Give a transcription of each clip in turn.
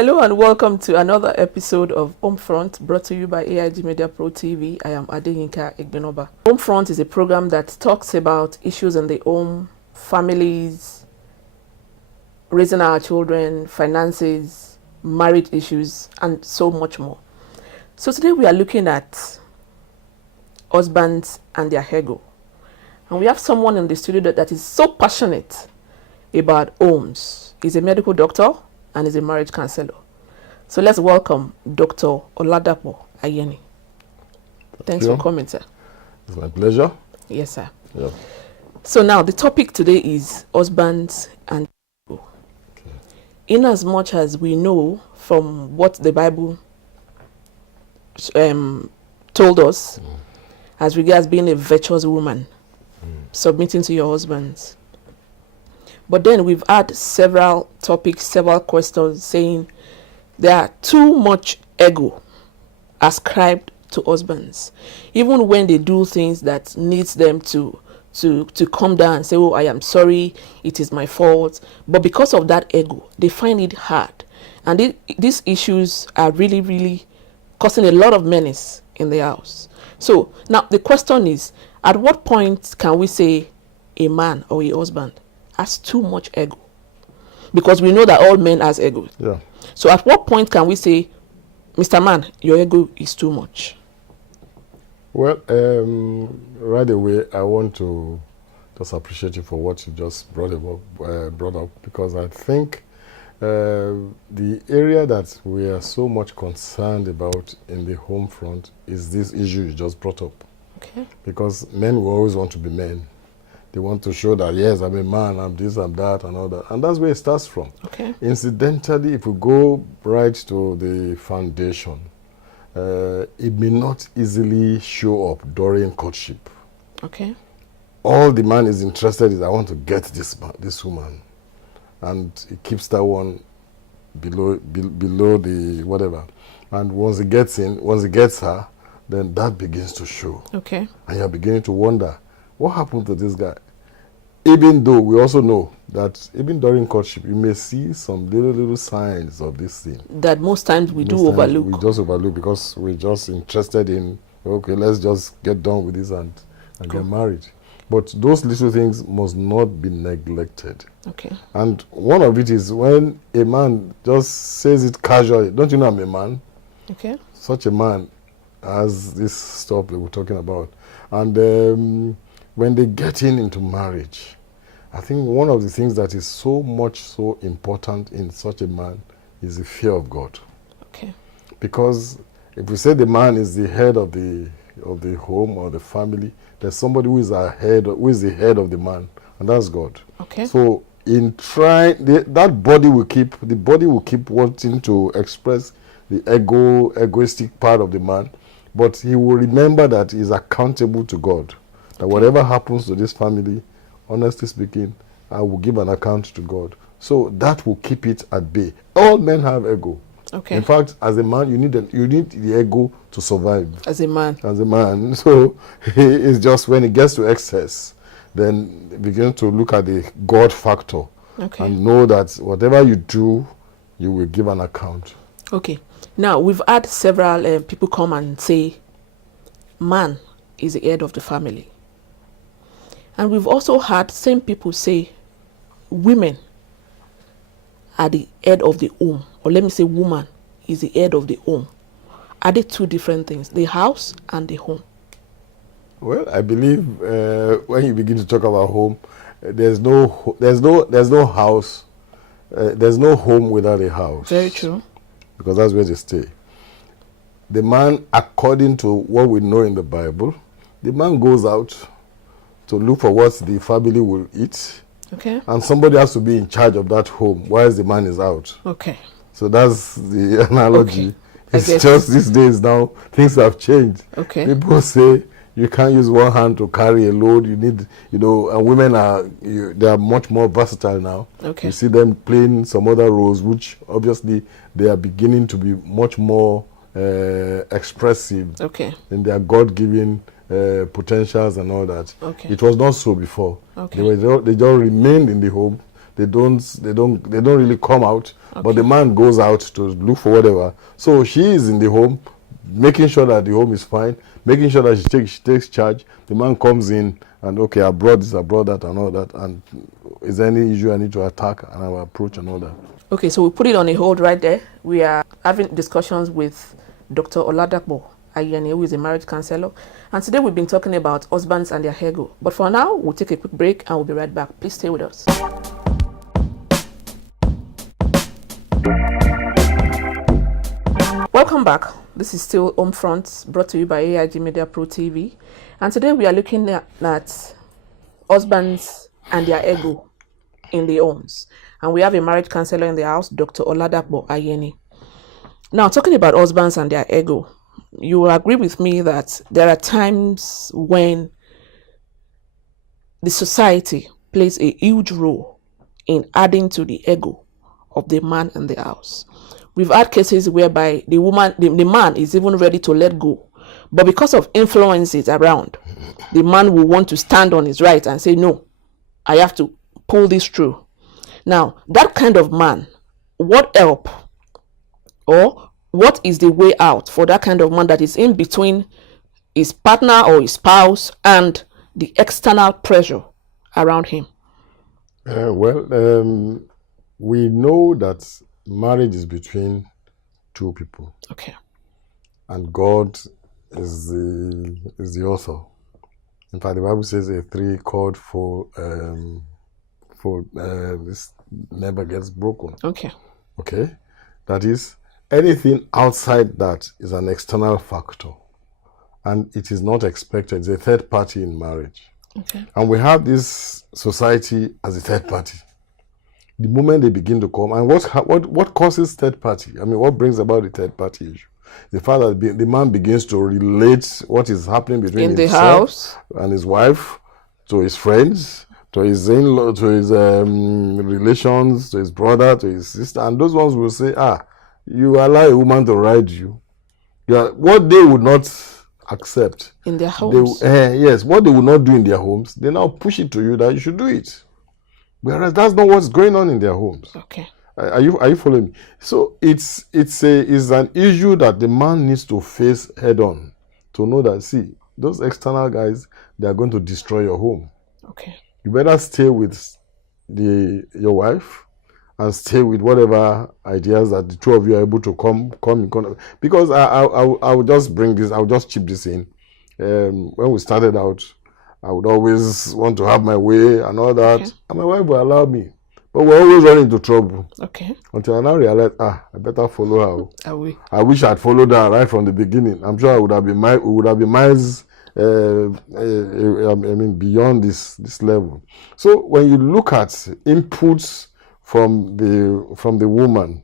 Hello and welcome to another episode of Homefront, brought to you by AIG Media Pro TV. I am Ayeni Igbenoba. Homefront is a program that talks about issues in the home, families, raising our children, finances, marriage issues, and so much more. So today we are looking at husbands and their ego. And we have someone in the studio that is so passionate about homes. He's a medical doctor and is a marriage counselor. So let's welcome Dr. Oladapo Ayeni. Thanks for coming, sir. It's my pleasure. Yes, sir. Yeah. So now the topic today is husbands and ego. Okay. In as much as we know from what the Bible told us as regards being a virtuous woman, submitting to your husbands. But then we've had several topics, several questions saying there are too much ego ascribed to husbands. Even when they do things that needs them to come down and say, oh, I am sorry, it is my fault. But because of that ego, they find it hard. And these issues are really, really causing a lot of menace in the house. So now the question is, at what point can we say a man or a husband has too much ego? Because we know that all men has ego. Yeah. So at what point can we say, Mr. Man, your ego is too much? Well, right away, I want to just appreciate you for what you just brought up, because I think the area that we are so much concerned about in the home front is this issue you just brought up. Okay. Because men will always want to be men. They want to show that, yes, I'm a man, I'm this, I'm that, and all that. And that's where it starts from. Okay. Incidentally, if we go right to the foundation, it may not easily show up during courtship. Okay. All the man is interested is, I want to get this woman. And he keeps that one below the whatever. And once he gets her, then that begins to show. Okay. And you're beginning to wonder, what happened to this guy? Even though we also know that even during courtship, you may see some little signs of this thing. That most times we do overlook. We just overlook because we're just interested in, okay, let's just get done with this and get married. But those little things must not be neglected. Okay. And one of it is when a man just says it casually, don't you know I'm a man? Okay. Such a man has this stuff that we're talking about. And when they get into marriage, I think one of the things that is so important in such a man is the fear of God. Okay. Because if we say the man is the head of the home or the family, there's somebody who is the head of the man, and that's God. Okay. So in trying, the body will keep wanting to express the egoistic part of the man, but he will remember that he's accountable to God. That whatever happens to this family, honestly speaking, I will give an account to God. So that will keep it at bay. All men have ego. Okay. In fact, as a man, you need the ego to survive. As a man. So it's just when it gets to excess, then begin to look at the God factor. Okay. And know that whatever you do, you will give an account. Okay. Now, we've had several people come and say, man is the head of the family. And we've also had same people say, women are the head of the home. Or let me say, woman is the head of the home. Are they two different things, the house and the home? Well, I believe when you begin to talk about home, there's no house, there's no home without a house. Very true. Because that's where they stay. The man, according to what we know in the Bible, the man goes out to look for what the family will eat. Okay. And somebody has to be in charge of that home whilst the man is out. Okay. So that's the analogy. Okay. It's just these days now, things have changed. Okay. People say you can't use one hand to carry a load. You need, and women they are much more versatile now. Okay. You see them playing some other roles, which obviously they are beginning to be much more expressive in their God-given potentials and all that. Okay. It was not so before. Okay. They just remained in the home. They don't really come out. but the man goes out to look for whatever. So she is in the home, making sure that the home is fine, making sure that she takes charge. The man comes in and, okay, I brought this, I brought that, and all that. And is there any issue I need to attack, and I will approach and all that. Okay, so we put it on a hold right there. We are having discussions with Dr. Oladapo Ayeni, who is a marriage counselor. And today we've been talking about husbands and their ego. But for now, we'll take a quick break and we'll be right back. Please stay with us. Welcome back. This is still Home Front, brought to you by AIG Media Pro TV. And today we are looking at husbands and their ego in the homes. And we have a marriage counselor in the house, Dr. Oladapo Ayeni. Now, talking about husbands and their ego, you will agree with me that there are times when the society plays a huge role in adding to the ego of the man in the house. We've had cases whereby the man is even ready to let go, but because of influences around, the man will want to stand on his right and say, no, I have to pull this through. Now, that kind of man, what help or what is the way out for that kind of man that is in between his partner or his spouse and the external pressure around him? We know that marriage is between two people. Okay. And God is the author. In fact, the Bible says a three-chord for this never gets broken. Okay. Okay. That is, anything outside that is an external factor, and it is not expected. It's a third party in marriage. Okay. And we have this society as a third party. The moment they begin to come, and what causes third party? I mean, what brings about the third party issue? The fact that the man begins to relate what is happening between in the house and his wife to his friends, to his in-law, to his relations, to his brother, to his sister, and those ones will say, you allow a woman to ride you. What they would not accept in their homes. Yes, what they would not do in their homes, they now push it to you that you should do it. Whereas that's not what's going on in their homes. Okay. Are you following me? So it's an issue that the man needs to face head on, to know that, see, those external guys, they are going to destroy your home. Okay. You better stay with your wife and stay with whatever ideas that the two of you are able to come in contact. Because I will just bring this, I'll just chip this in. When we started out, I would always want to have my way and all that. Okay. And my wife will allow me. But we're always running into trouble. Okay. Until I now realize, I better follow her. I wish I'd followed her right from the beginning. I'm sure I would have been miles beyond this level. So when you look at inputs from the woman,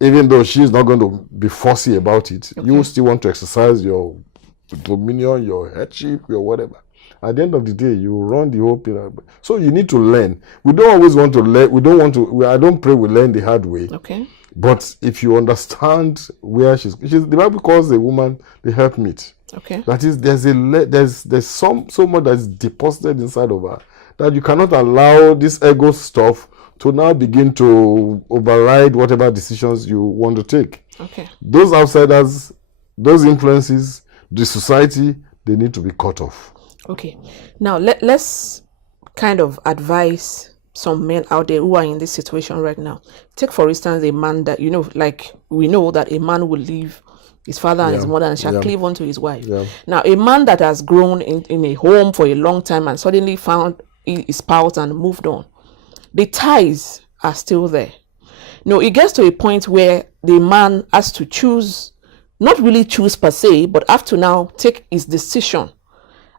even though she's not going to be fussy about it, okay, you still want to exercise your dominion, your headship, your whatever. At the end of the day, you run the whole period. So you need to learn. We don't always want to learn. I don't pray we learn the hard way. Okay. But if you understand where the Bible calls the woman the helpmeet. Okay. That is, there's so much that is deposited inside of her that you cannot allow this ego stuff to now begin to override whatever decisions you want to take. Okay. Those outsiders, those influences, the society, they need to be cut off. Okay. Now, let's kind of advise some men out there who are in this situation right now. Take, for instance, a man that, like we know that a man will leave his father and his mother and shall cleave unto his wife. Yeah. Now, a man that has grown in a home for a long time and suddenly found his spouse and moved on, the ties are still there. No, it gets to a point where the man has to choose, not really choose per se, but have to now take his decision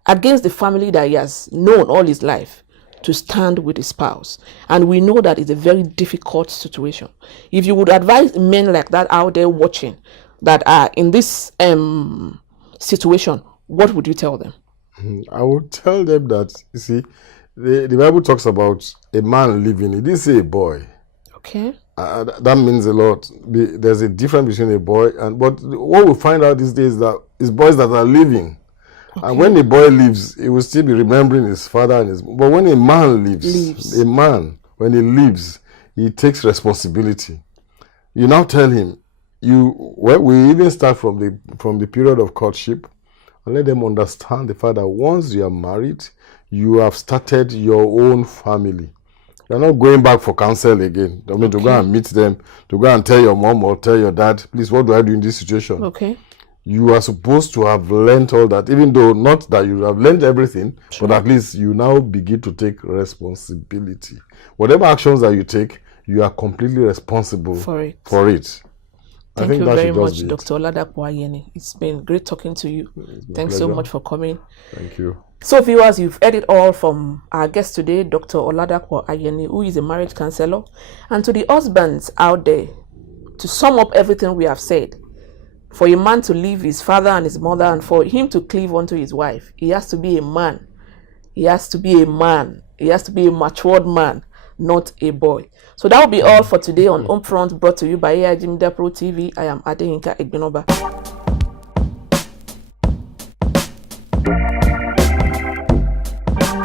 against the family that he has known all his life to stand with his spouse. And we know that it's a very difficult situation. If you would advise men like that out there watching that are in this situation, what would you tell them? I would tell them that, you see, the Bible talks about a man living. It didn't say a boy. Okay. That means a lot. There's a difference between a boy but what we find out these days that is boys that are living. Okay. And when a boy leaves, he will still be remembering his father and but when a man leaves, a man, when he leaves, he takes responsibility. You now tell him, we even start from the period of courtship, and let them understand the fact that once you are married, you have started your own family. You're not going back for counsel again. I mean, to go and meet them, to go and tell your mom or tell your dad, please, what do I do in this situation? Okay. You are supposed to have learned all that, even though not that you have learned everything, but at least you now begin to take responsibility. Whatever actions that you take, you are completely responsible for it. Thank you very much, Dr. Oladapo Ayeni. It's been great talking to you. Thanks so much for coming. Thank you. So viewers, you've heard it all from our guest today, Dr. Oladapo Ayeni, who is a marriage counselor. And to the husbands out there, to sum up everything we have said, for a man to leave his father and his mother and for him to cleave unto his wife, he has to be a man. He has to be a man. He has to be a matured man, not a boy. So that will be all for today on Home Front, brought to you by AIG Media Pro TV. I am Adeyinka Egbinoba.